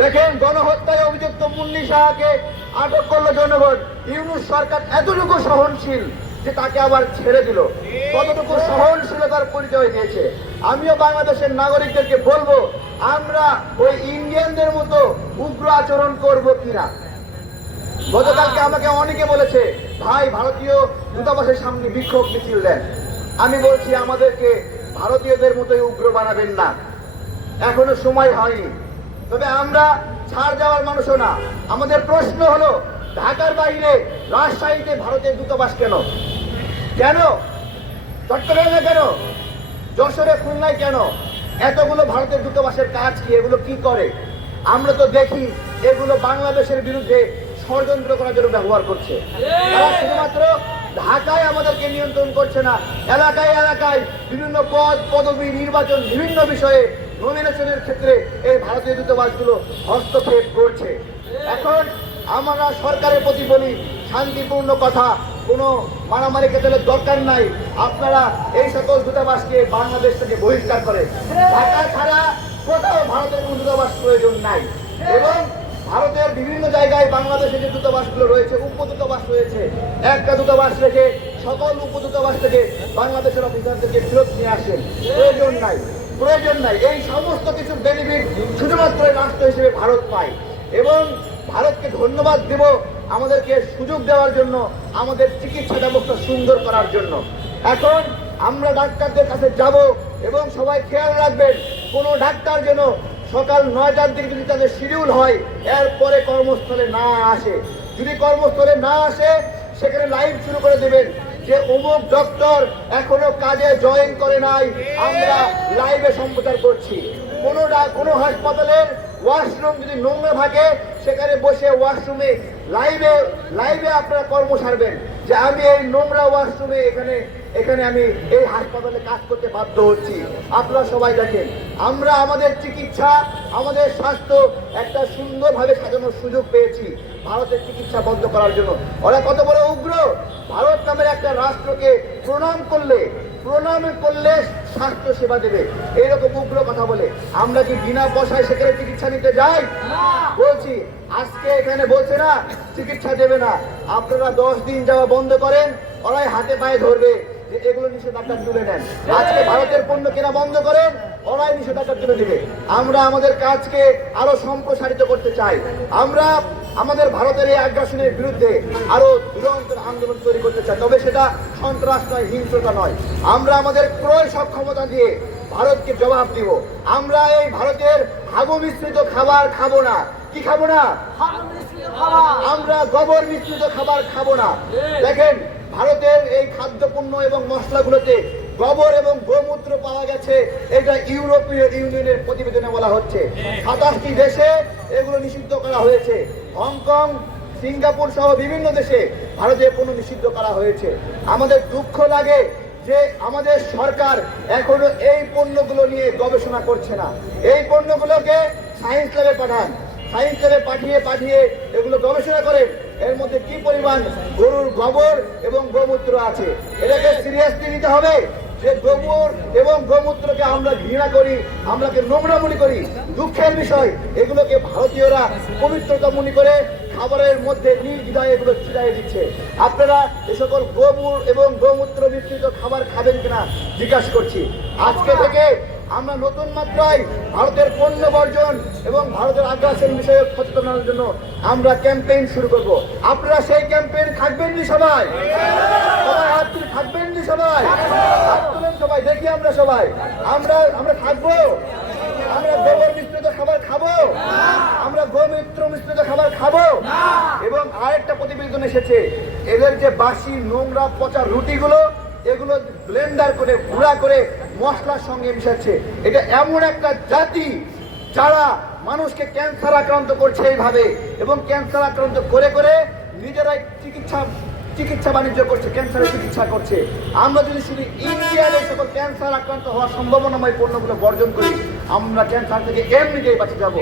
দেখেন, গণহত্যায় অভিযুক্ত মুন্নি শাহকে আটক করল জনগণ। ইউনুস সরকার এতটুকু সহনশীল যে তাকে আবার ছেড়ে দিল। কতটুকু সহনশীলতার পরিচয় দিয়েছে। আমিও বাংলাদেশের নাগরিকদেরকে বলব, আমরা ওই ইন্ডিয়ানদের মতো উগ্র আচরণ করব কিনা? গতকালকে আমাকে অনেকে বলেছে, ভাই, ভারতীয় দূতাবাসের সামনে বিক্ষোভ মিছিল দেন। আমি বলছি, আমাদেরকে ভারতীয়দের মতোই উগ্র বানাবেন না। এখনও সময় হয়নি। তবে আমরা ছাড় যাওয়ার মানুষও না। আমাদের প্রশ্ন হলো, ঢাকার বাইরে রাজশাহীতে ভারতের দূতাবাস কেন? কেন? চট্টগ্রামে কেন? যশোরে, খুলনায় কেন? এতগুলো ভারতের দূতাবাসের কাজ কি? এগুলো কি করে? আমরা তো দেখি এগুলো বাংলাদেশের বিরুদ্ধে ষড়যন্ত্র করার জন্য ব্যবহার করছে। তারা শুধুমাত্র ঢাকায় আমাদেরকে নিয়ন্ত্রণ করছে না, এলাকায় এলাকায় বিভিন্ন পদ, পদবি, নির্বাচন, বিভিন্ন বিষয়ে নমিনেশনের ক্ষেত্রে এই ভারতীয় দূতাবাসগুলো হস্তক্ষেপ করছে। এখন আমরা সরকারের প্রতি বলি, শান্তিপূর্ণ কথা, কোনো মারামারি কেতালের দরকার নাই। আপনারা এই সকল দূতাবাসকে বাংলাদেশ থেকে বহিষ্কার করে ঢাকা ছাড়া কোথাও ভারতের কোনো দূতাবাস প্রয়োজন নাই। এবং ভারতের বিভিন্ন জায়গায় বাংলাদেশের যে দূতাবাসগুলো রয়েছে উপদূতাবাস রয়েছে, একটা দূতাবাস রেখে সকল উপদূতাবাস থেকে বাংলাদেশের অফিসারদেরকে ফেরত নিয়ে আসেন। প্রয়োজন নাই। প্রয়োজন নাই। এই সমস্ত কিছু বেনিফিট শুধুমাত্র রাষ্ট্র হিসেবে ভারত পায়। এবং ভারতকে ধন্যবাদ দেব আমাদেরকে সুযোগ দেওয়ার জন্য, আমাদের চিকিৎসা ব্যবস্থা সুন্দর করার জন্য। এখন আমরা ডাক্তারদের কাছে যাব এবং সবাই খেয়াল রাখবেন, কোনো ডাক্তার যেন সকাল নয়টার দিকে যদি তাদের শিডিউল হয়, এরপরে কর্মস্থলে না আসে। যদি কর্মস্থলে না আসে, সেখানে লাইভ শুরু করে দেবেন। যে অমুক দপ্তর এখনও কাজে জয়েন করে নাই, আমরা লাইভে সম্প্রচার করছি। কোনো ডা- কোনো হাসপাতালের ওয়াশরুম যদি নোংরা থাকে, সেখানে বসে ওয়াশরুমে লাইভে লাইভে আপনারা কর্ম সারবেন যে আমি এই নোংরা ওয়াশরুমে এখানে এখানে আমি এই হাসপাতালে কাজ করতে বাধ্য হচ্ছি। আপনারা সবাই দেখেন, আমরা আমাদের চিকিৎসা, আমাদের স্বাস্থ্য একটা সুন্দরভাবে সাজানোর সুযোগ পেয়েছি ভারতের চিকিৎসা বন্ধ করার জন্য। ওরা কত বড় উগ্র! ভারত নামের একটা রাষ্ট্রকে প্রণাম করলে প্রণাম করলে স্বাস্থ্য সেবা দেবে। এইরকম উগ্র কথা বলে। আমরা কি বিনা পয়সায় সেখানে চিকিৎসা নিতে যাই? বলছি, আজকে এখানে বলছে না, চিকিৎসা দেবে না। আপনারা দশ দিন যাওয়া বন্ধ করেন, ওরাই হাতে পায়ে ধরবে যে এগুলো নিষেধাজ্ঞা তুলে নেন। আজকে ভারতের পণ্য কেনা বন্ধ করেন, ওরাই নিষেধাজ্ঞা তুলে দেবে। আমরা আমাদের কাজকে আরও সম্প্রসারিত করতে চাই। আমরা আমাদের ভারতের এই আগ্রাসনের বিরুদ্ধে আরও নিরন্তর আন্দোলন তৈরি চাই তবে সেটা সন্ত্রাস নয় হিংস্রতা নয়। আমরা আমাদের ক্রয় সক্ষমতা দিয়ে ভারতকে জবাব দিব। আমরা এই ভারতের হাগু মিশ্রিত খাবার খাব না। কি খাব না? আমরা গোবর মিশ্রিত খাবার খাব না। দেখেন ভারতের এই খাদ্যপণ্য এবং মশলাগুলোতে গোবর এবং গোমূত্র পাওয়া গেছে। এটা ইউরোপীয় ইউনিয়নের প্রতিবেদনে বলা হচ্ছে। সাতাশটি দেশে এগুলো নিষিদ্ধ করা হয়েছে। হংকং সিঙ্গাপুর সহ বিভিন্ন দেশে ভারতীয় পণ্য নিষিদ্ধ করা হয়েছে। আমাদের দুঃখ লাগে যে আমাদের সরকার এখনও এই পণ্যগুলো নিয়ে গবেষণা করছে না। এই পণ্যগুলোকে সায়েন্স ল্যাবে পাঠান। সায়েন্স ল্যাবে পাঠিয়ে পাঠিয়ে এগুলো গবেষণা করেন। এর মধ্যে কি পরিমাণ গরুর গোবর এবং গোমূত্র আছে? এটাকে সিরিয়াসলি নিতে হবে? যে গোবর এবং গোমূত্রকে আমরা ঘৃণা করি আমরাকে নোংরা মনে করি, দুঃখের বিষয়, এগুলোকে ভারতীয়রা পবিত্রতা মনে করে খাবারের মধ্যে নির্দ্বিধায় এগুলো ছিটাই দিচ্ছে। আপনারা এ সকল গোবর এবং গোমূত্র মিশ্রিত খাবার খাবেন কিনা জিজ্ঞাসা করছি। আজকে থেকে আমরা নতুন মাত্রায় ভারতের পণ্য বর্জন এবং ভারতের আগ্রাসন বিষয়ে সচেতনার জন্য আমরা ক্যাম্পেইন শুরু করব। আপনারা সেই ক্যাম্পেইন থাকবেন নি সবাই? হাত থাকবেন নি সবাই? সবাই, দেখি আমরা সবাই। আমরা আমরা থাকব? আমরা গোবর মিশ্রিত খাবার খাব? আমরা গোমিত্র মিশ্রিত খাবার খাব? এবং আরেকটা প্রতিবেদন এসেছে, এদের যে বাসি নোংরা পচা রুটিগুলো, এগুলো ব্লেন্ডার করে, গুঁড়া করে মশলার সঙ্গে মিশাচ্ছে এটা এমন একটা জাতি যারা মানুষকে ক্যান্সার আক্রান্ত করছে এইভাবে এবং ক্যান্সার আক্রান্ত করে করে নিজেরাই চিকিৎসা চিকিৎসা বাণিজ্য করছে ক্যান্সারের চিকিৎসা করছে। আমরা যদি শুধু ইন্ডিয়ার এই সকল ক্যান্সার আক্রান্ত হওয়ার সম্ভাবনাময় পণ্যগুলো বর্জন করি, আমরা ক্যান্সার থেকে এমনিতেই বাঁচে যাব।